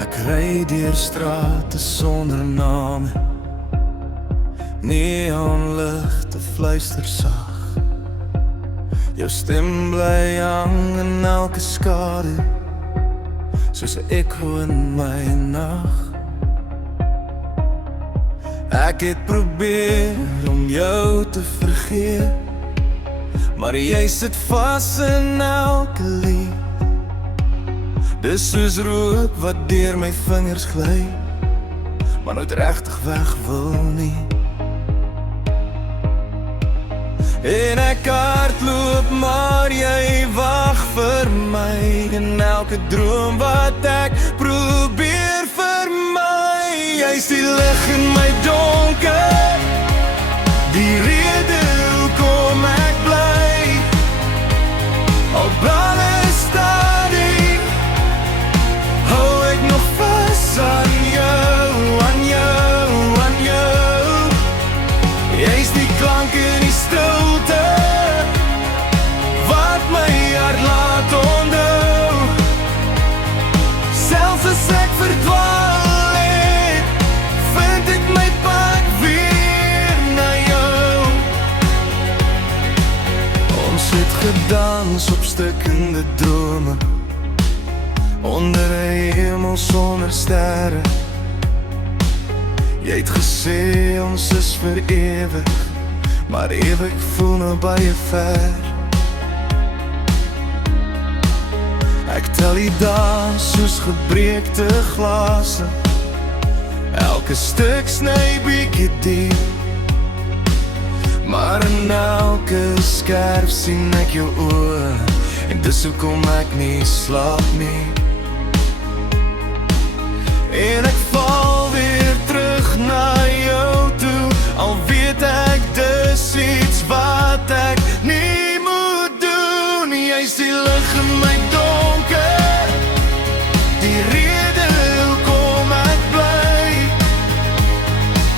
Ek ry deur strate sonder name, neonligte fluister sag. Jou stem bly hang in elke skadu, soos 'n ekko in my nag. Ek het probeer om jou te vergeet, maar jy sit vas in elke lied. Dis soos rook wat deur my vingers gly, maar nooit regtig weg wil nie. En ek hardloop, maar jy wag vir my, en elke droom wat ek probeer vermy. Jy's die lig in my donker, die rede hoekom ek bly. Al brand is stadig, hou ek nog vas aan jou, aan jou, aan jou. Jy's die klank in die stilte, wat my hart laat onthou. Selfs as ek verdwaal het, vind ek my pad weer na jou. Ons het gedans op stikkende drome, onder 'n hemel sonder sterre. Jy het gesê ons is vir ewig, maar ewig voel nou baie ver. Ek tel die dae soos gebreekte glase, elke stuk sny bietjie diep, maar in elke skerp sien ek jou oë, en dis hoekom ek nie slaap nie. En ek val weer terug na jou toe, al weet ek dis iets wat ek nie moet doen. Jy's die lig in my donker, die rede hoekom ek bly.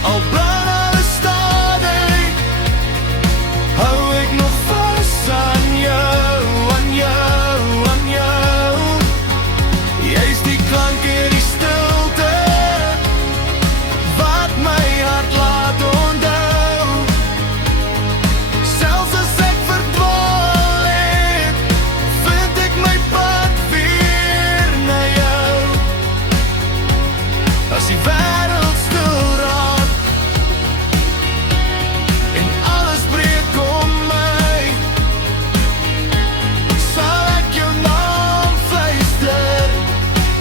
Al brand alles stadig, hou ek nog vas aan jou, aan jou, aan jou. Jy's die klank in die stilte, wat my hart laat onthou. Selfs as ek verdwaal het, vind ek my pad weer na jou. As die wêreld stil raak, en alles breek om my, sal ek jou naam fluister,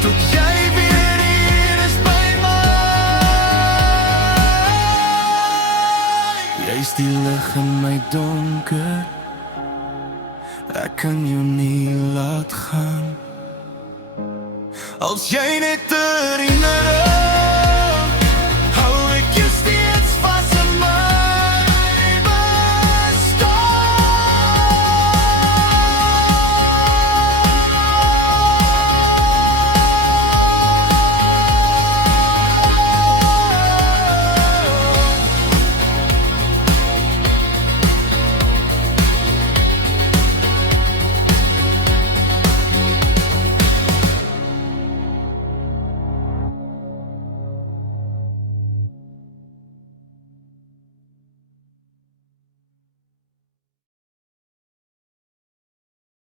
tot jy weer hier is by my. Jy's die lig in my donker, ek kan jou nie laat gaan. Als jy net herinner